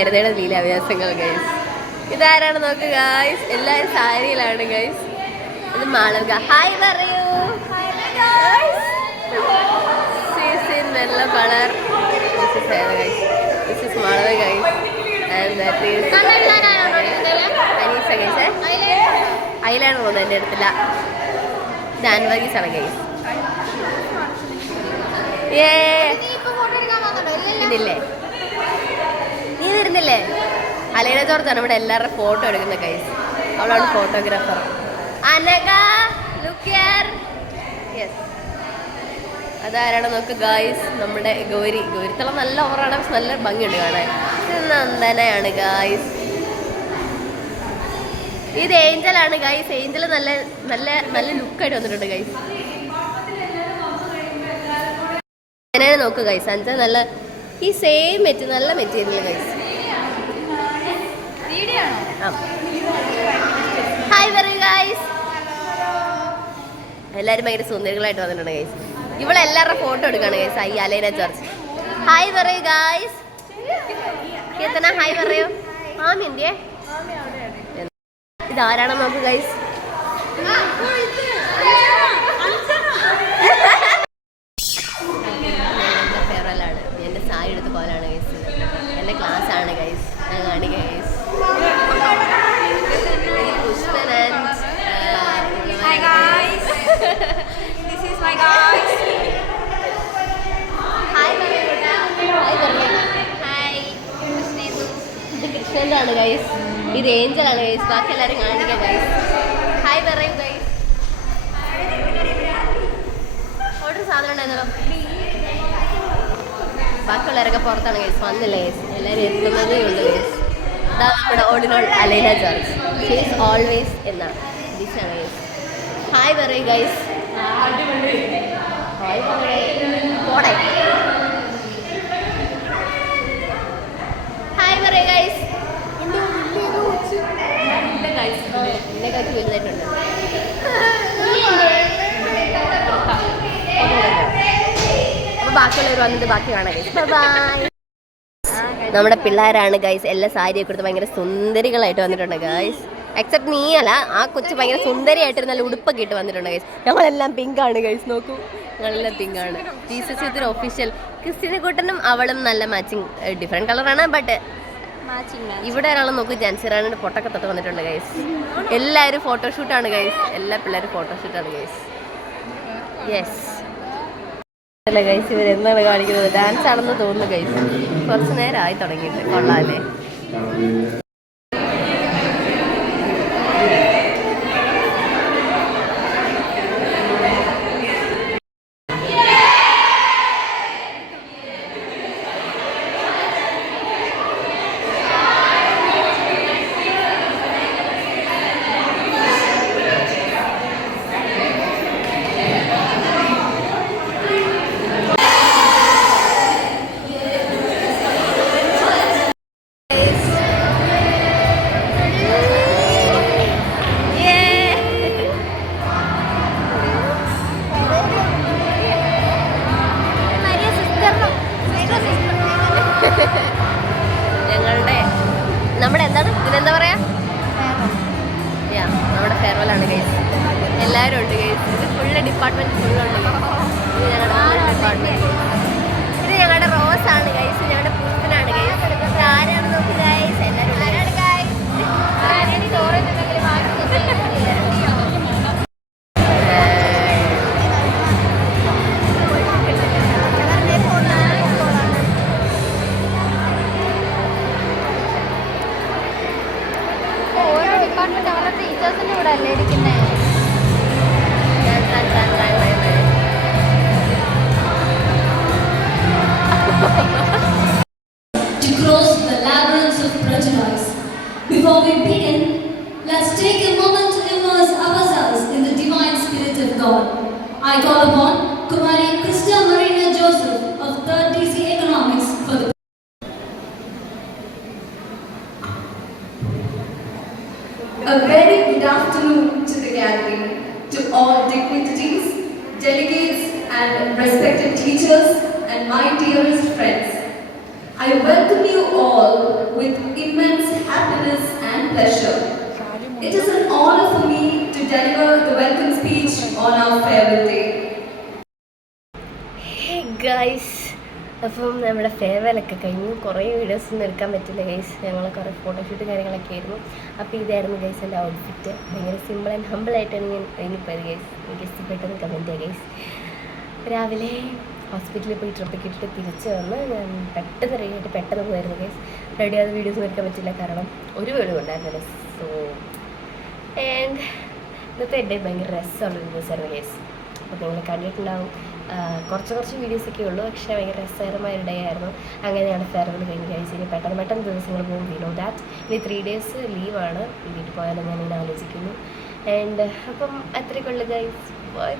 അരുതയുടെ ലീലാഭ്യാസങ്ങൾ guys. ഇതാരാണ് നോക്ക് guys, എല്ലാവരും സാരിയിലാണ് ഗൈസ്. ഇത് മാളവിക, ഹായ് പറയൂ. Yellow colour. This is Malavi guys, and that is Anisa guys. Eyeliner ഒന്നും എൻ്റെ അടുത്തില്ല. ജാൻവരീസ് ആണ് ഗൈസ്. ഇന്നില്ലേ, നീ വരുന്നില്ലേ? അലീന ജോർജാണ് ഇവിടെ എല്ലാവരുടെ ഫോട്ടോ എടുക്കുന്ന ഗൈസ്. അവളാണ് photographer. Anagha, look here. Yes, അതാരാണ് നോക്ക് ഗായ്സ്, നമ്മുടെ ഗൗരിത്തളം നല്ല ഓവറാണ്, പക്ഷെ നല്ല ഭംഗിയുണ്ട് കാണാൻ. ഇത് നന്ദനയാണ് ഗായ്സ്. ഇത് ഏഞ്ചലാണ് ഗൈസ്. ഏഞ്ചൽ നല്ല നല്ല നല്ല ലുക്കായിട്ട് വന്നിട്ടുണ്ട് ഗൈസ്. അങ്ങനെ നോക്ക് ഗൈസ്, അഞ്ച നല്ല ഈ സെയിം നല്ല മെറ്റീരിയൽ ഗൈസ്. ഹായ് പറയൂ ഗൈസ്. എല്ലാവരും ഭയങ്കര സുന്ദരികളായിട്ട് വന്നിട്ടുണ്ട് ഗൈസ്. ഇവിടെ എല്ലാവരുടെ ഫോട്ടോ എടുക്കാണ് ഗൈസ്. ഐ അലൈന ജോർജ്, ഹായ് പറയൂ ഗൈസ്. കീർത്തന ഹായ് പറയൂ. ആമിൻ്റെ ഇതാരാണെന്ന് നോക്ക് ഗൈസ്. എൻ്റെ ഫെയർവെല്ലാണ്, എൻ്റെ സാരി എടുത്ത പോലാണ് ഗൈസ്. എൻ്റെ ക്ലാസ് ആണ് ഗൈസ്. ഞാൻ കാണിക്ക ഗൈസ്. പുഷ്പൻ കൃഷ്ണനാണ് ഗൈസ്. ഇത് ഏഞ്ചലാണ് ഗൈസ്. ബാക്കി എല്ലാവരും കാണിക്കാം ഗൈസ്. ഹായ് പറയും ഗൈസ്. ഓർഡർ സാധനം ഉണ്ടായിരുന്നല്ലോ. ബാക്കിയുള്ളവരൊക്കെ പുറത്താണ് ഗൈസ്, വന്നില്ല ഗൈസ്. എല്ലാവരും എത്തുന്നതേ ഉള്ളൂ ഗൈസ്. ഇതാ നമ്മുടെ ഓർഡിനോൾ അലൈന ജോർജ്. ഷീ ഈസ് ഓൾവേസ് എന്നാണ് ദിശാണ് ഗൈസ്. ഹായ് പറയും ഗൈസ്. ഹായ് പോടെ. ഹായ് പറയും ഗൈസ്. എന്നെ കഴിച്ച് വലുതായിട്ടുണ്ട്. അപ്പോൾ ബാക്കിയുള്ളവർ വന്നിട്ട് ബാക്കി കാണാം ഗൈസ്. ബൈ. നമ്മുടെ പിള്ളേരാണ് ഗൈസ്. എല്ലാ സാരിയൊക്കെ കൊടുത്ത് ഭയങ്കര സുന്ദരികളായിട്ട് വന്നിട്ടുണ്ട് ഗൈസ്. എക്സെപ്റ്റ് നീ അല്ല, ആ കൊച്ചു ഭയങ്കര സുന്ദരിയായിട്ട് നല്ല ഉടുപ്പൊക്കെ ഇട്ട് വന്നിട്ടുണ്ട് ഗൈസ്. ഞങ്ങളെല്ലാം പിങ്കാണ് ഗൈസ്. നോക്കൂ, ഞങ്ങളെല്ലാം പിങ്കാണ്. Jesus യൂത്തിന് official. ക്രിസ്ത്യനെ കൂട്ടനും അവളും നല്ല മാച്ചിങ്, ഡിഫറെൻറ്റ് കളറാണ് ബട്ട് ഇവിടെ ഒരാൾ നോക്കൂ, ജാൻസിറാണിൻ്റെ പൊട്ടൊക്കെ തൊട്ട് വന്നിട്ടുണ്ട് ഗൈസ്. എല്ലാവരും ഫോട്ടോഷൂട്ടാണ് ഗൈസ്. എല്ലാ പിള്ളേരും ഫോട്ടോഷൂട്ടാണ് ഗൈസ്. യെസ് അല്ല ഗൈസ്, ഇവർ എന്താണ് കാണിക്കുന്നത്? ഡാൻസ് ആണെന്ന് തോന്നുന്നു ഗൈസ്. കുറച്ച് നേരമായി തുടങ്ങിയിട്ട്. കൊള്ളാല്ലേ? നമ്മുടെ എന്താണ് ഇതിനെന്താ പറയാ, നമ്മുടെ ഫെയർവെല്ലാണ് ഗൈസ്. എല്ലാവരും ഉണ്ട് ഗൈസ്. ഇത് ഫുള്ള് ഡിപ്പാർട്ട്മെന്റ് ഫുള്ളുണ്ട് ഗൈസ്. ഇത് ഞങ്ങളുടെ ഡിപ്പാർട്ട്മെന്റ്. ഇത് ഞങ്ങളുടെ റോസ് ആണ് ഗൈസ്. ഞങ്ങളുടെ പുഷ്പനാണ് ഗൈസ്. ഇത് ആരാണ് നോക്ക് ഗൈസ്. എല്ലാവരും ടീച്ചേഴ്സിൻ്റെ കൂടെ അല്ലേ ഇരിക്കുന്നത്? To cross the labyrinths of prejudice. Before we begin, let's take a moment to immerse ourselves in the divine spirit of God. I call upon Kumari Krista Marina Joseph of 3rd DC Economics for the A very good afternoon to the gathering, to all dignitaries, delegates and respected teachers and my dearest friends. I welcome you all with immense happiness and pleasure. It is an honor for me to deliver the welcome speech on our farewell day. Hey guys, അപ്പം നമ്മുടെ ഫെയർവെല്ലൊക്കെ കഴിഞ്ഞു. കുറേ വീഡിയോസൊന്നും എടുക്കാൻ പറ്റില്ല guys, ഞങ്ങൾ കുറേ photoshoot കാര്യങ്ങളൊക്കെ ആയിരുന്നു. അപ്പോൾ ഇതായിരുന്നു ഗൈസ് എൻ്റെ ഔട്ട്ഫിറ്റ്. ഭയങ്കര സിമ്പിൾ ആൻഡ് ഹമ്പിളായിട്ടാണ് ഞാൻ ഇറങ്ങിപ്പോയത് ഗൈസ്. എനിക്ക് ഇഷ്ടപ്പെട്ടെന്ന് കമൻറ്റ് ചെയ്യുക ഗൈസ്. രാവിലെ ഹോസ്പിറ്റലിൽ പോയി ട്രിപ്പൊക്കെ ഇട്ടിട്ട് തിരിച്ച് വന്ന് ഞാൻ പെട്ടെന്ന് റെഡിയായിട്ട് പെട്ടെന്ന് പോയിരുന്നു ഗൈസ്. റെഡിയായത് വീഡിയോസ് എടുക്കാൻ പറ്റില്ല, കാരണം ഒരു വീഡിയോ ഉണ്ടായിരുന്നില്ല. സോ ആൻഡ് ഇന്നത്തെ എൻ്റെ ഭയങ്കര രസമുള്ള വീഡിയോസായിരുന്നു ഗൈസ്. അപ്പോൾ നിങ്ങൾ കണ്ടിട്ടുണ്ടാവും. കുറച്ച് വീഡിയോസൊക്കെ ഉള്ളൂ, പക്ഷേ ഭയങ്കര രസകരമായ ഒരു ഡേ ആയിരുന്നു. അങ്ങനെയാണ് ഫെയർവെൽ കഴിഞ്ഞ് കഴിച്ച് ഇനി പെട്ടെന്ന് ദിവസങ്ങൾ പോകും. We know that. ഇനി 3 days ലീവാണ്. വീട്ടിൽ പോയാലും ഞാൻ ഇങ്ങനെ ആലോചിക്കുന്നു. ആൻഡ് അപ്പം അത്രയ്ക്കുള്ളൂ ഗൈസ്. ബൈ.